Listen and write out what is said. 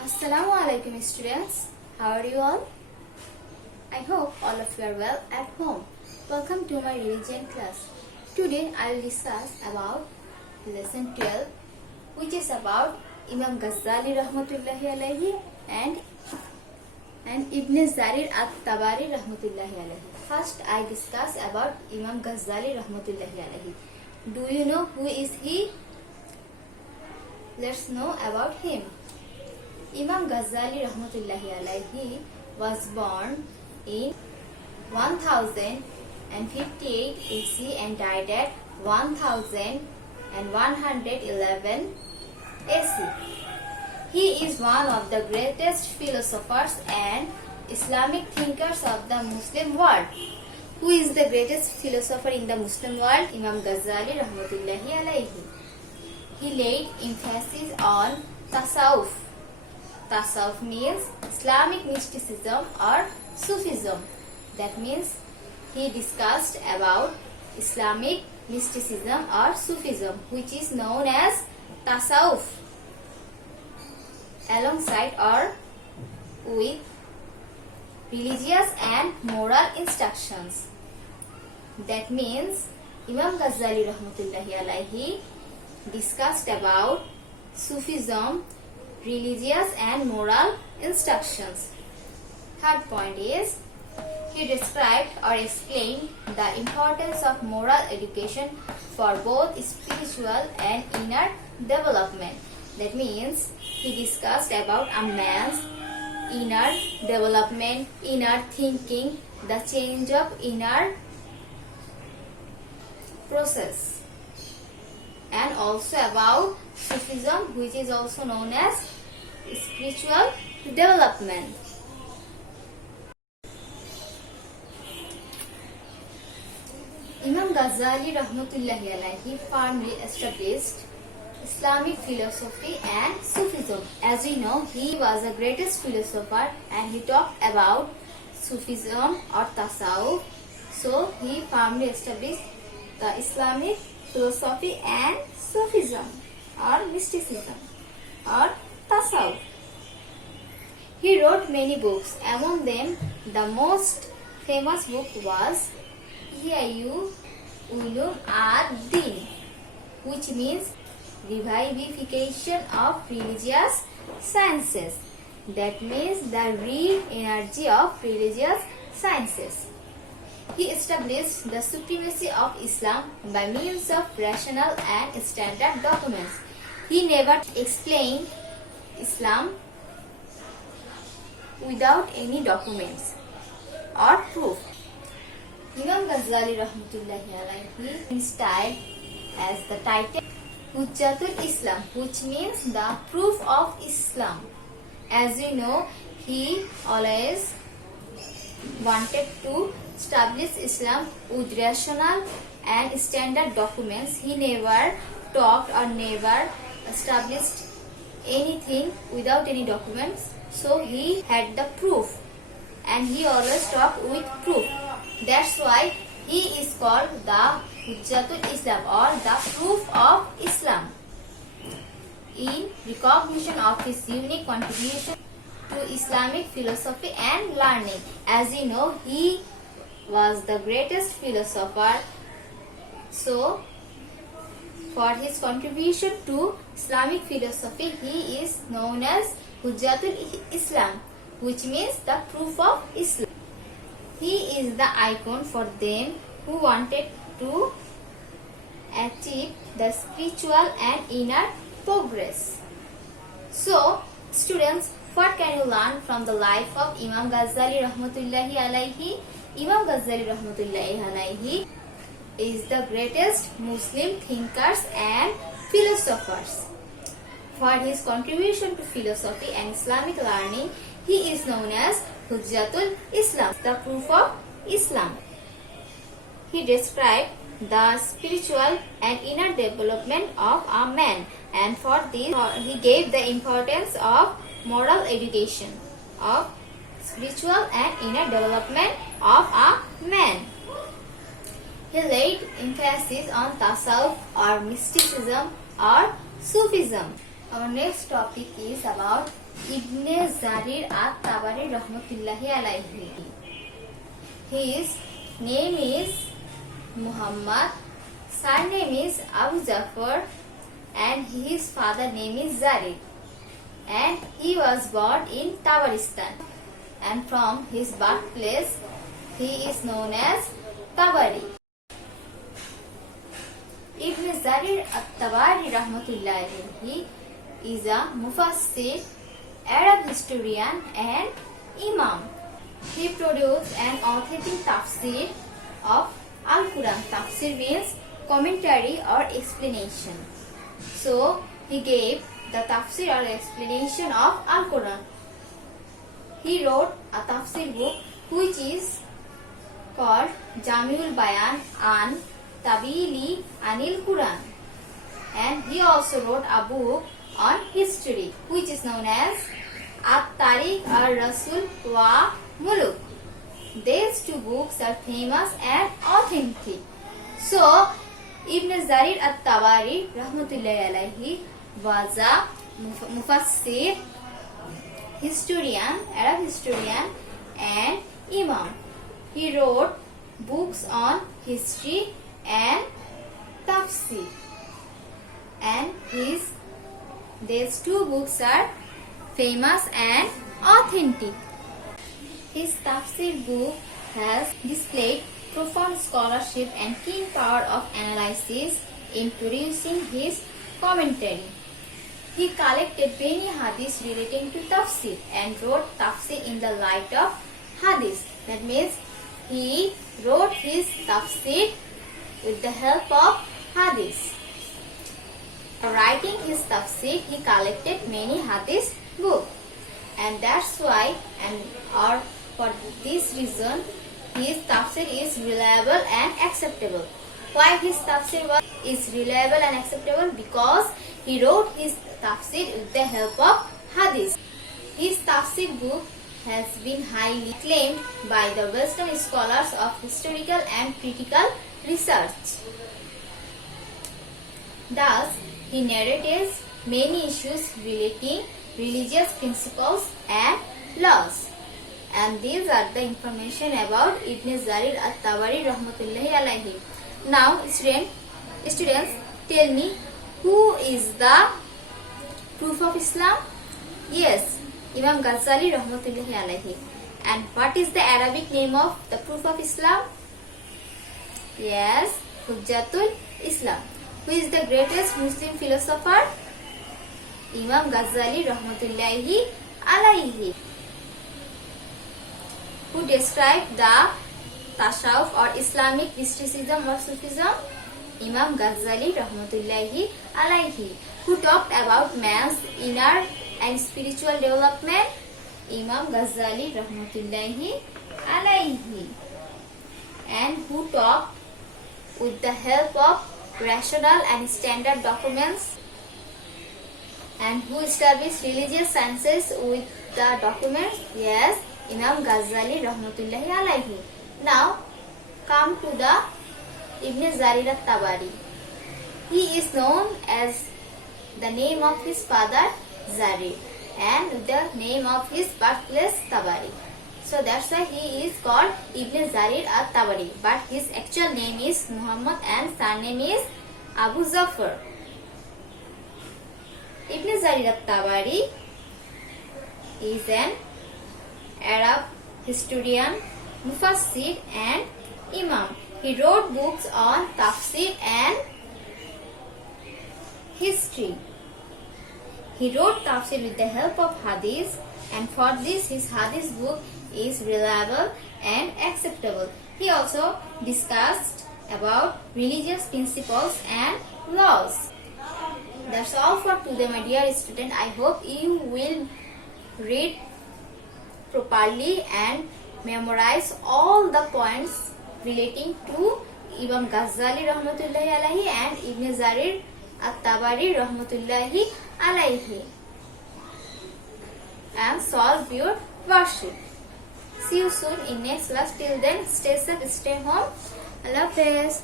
Assalamu alaikum students. How are you all? I hope all of you are well at home. Welcome to my religion class. Today I will discuss about lesson 12, which is about Imam Ghazali rahmatullahi alayhi and Ibn Jarir at-Tabari rahmatullahi alayhi. First I discuss about Imam Ghazali rahmatullahi alayhi. Do you know who is he? Let's know about him. Imam Ghazali rahmatullahi alayhi was born in 1058 AC and died at 1111 AC. He is one of the greatest philosophers and Islamic thinkers of the Muslim world. Who is the greatest philosopher in the Muslim world? Imam Ghazali rahmatullahi alayhi. He laid emphasis on tasawwuf. Tasawwuf means Islamic mysticism or Sufism. That means he discussed about Islamic mysticism or Sufism, which is known as tasawwuf, alongside or with religious and moral instructions. That means Imam Ghazali rahmatullahi alayhi discussed about Sufism, religious and moral instructions. Third point is, he described or explained the importance of moral education for both spiritual and inner development. That means he discussed about a man's inner development, inner thinking, the change of inner process, and also about Sufism, which is also known as spiritual development. Imam Ghazali rahmatullahi alayhi firmly established Islamic philosophy and Sufism. As we know, he was the greatest philosopher and he talked about Sufism or Tasawwuf. So he firmly established the Islamic philosophy and Sufism or mysticism or Tasawwuf. He wrote many books. Among them, the most famous book was Ihya Ulum ad-Din, which means revivification of religious sciences. That means the re-energy of religious sciences. He established the supremacy of Islam by means of rational and standard documents. He never explained Islam without any documents or proof. Imam Ghazali rahmatullahi alayhi styled as the title Hujjatul Islam, which means the proof of Islam. As you know, he always wanted to establish Islam with rational and standard documents. He never talked or never established anything without any documents. So he had the proof and he always talked with proof. That's why he is called the Hujjatul Islam or the proof of Islam. In recognition of his unique contribution to Islamic philosophy and learning. As you know, he was the greatest philosopher. So, for his contribution to Islamic philosophy, he is known as Hujjatul Islam, which means the proof of Islam. He is the icon for them who wanted to achieve the spiritual and inner progress. So, students, what can you learn from the life of Imam Ghazali rahmatullahi alayhi? Imam Ghazali rahmatullahi alayhi is the greatest Muslim thinkers and philosophers. For his contribution to philosophy and Islamic learning, he is known as Hujjatul Islam, the proof of Islam. He described the spiritual and inner development of a man, and for this he gave the importance of moral education, of spiritual and inner development of a man. He laid emphasis on tasawwuf or mysticism or Sufism. Our next topic is about Ibn Jarir at-Tabari rahmatullahi alayhi. His name is Muhammad, surname is Abu Jafar, and his father name is Jarir. And he was born in Tabaristan. And from his birthplace, he is known as Tabari. Ibn Jarir at-Tabari rahmatullahi alayhi is a Mufassir, Arab historian and Imam. He produced an authentic tafsir of Al-Quran. Tafsir means commentary or explanation. So, he gave the tafsir or explanation of Al-Quran. He wrote a tafsir book which is called Jamiul Bayan an Tabili Anil Quran. And he also wrote a book on history which is known as At-Tariq al-Rasul wa Muluk. These two books are famous and authentic. So, Ibn Jarir at-Tabari rahmatullahi alayhi was a Mufassir, historian, Arab historian and Imam. He wrote books on history and tafsir. And these two books are famous and authentic. His tafsir book has displayed profound scholarship and keen power of analysis in producing his commentary. He collected many hadiths relating to tafsir and wrote tafsir in the light of hadith. That means he wrote his tafsir with the help of hadith. Writing his tafsir, he collected many hadith books, and that's why, or for this reason, his tafsir is reliable and acceptable. Why his tafsir is reliable and acceptable? Because he wrote his tafsir with the help of hadith. His tafsir book has been highly acclaimed by the Western scholars of historical and critical research. Thus, he narrates many issues relating religious principles and laws. And these are the information about Ibn Jarir at-Tabari rahmatullahi alayhi. Now, students, tell me, who is the proof of Islam? Yes, Imam Ghazali rahmatullahi alayhi. And what is the Arabic name of the proof of Islam? Yes, Hujjatul Islam. Who is the greatest Muslim philosopher? Imam Ghazali rahmatullahi alayhi. Who described the Tasawwuf or Islamic mysticism or Sufism? Imam Ghazali rahmatullahi alayhi. Who talked about man's inner and spiritual development? Imam Ghazali rahmatullahi alayhi. And who talked with the help of rational and standard documents? And who established religious sciences with the documents? Yes, Imam Ghazali rahmatullahi alayhi. Now, come to the Ibn Jarir at-Tabari. He is known as the name of his father Jarir and the name of his birthplace Tabari. So that's why he is called Ibn Jarir at-Tabari. But his actual name is Muhammad and surname is Abu Jafar. Ibn Jarir at-Tabari is an Arab historian, Mufassir and Imam. He wrote books on tafsir and history. He wrote tafsir with the help of hadith, and for this his hadith book is reliable and acceptable. He also discussed about religious principles and laws. That's all for today, my dear student. I hope you will read properly and memorize all the points relating to Imam Ghazali rahmatullahi alayhi and Ibn Jarir at-Tabari rahmatullahi alayhi, and solve your worksheet. See you soon in next class. Till then, stay safe, stay home. Allah Hafiz.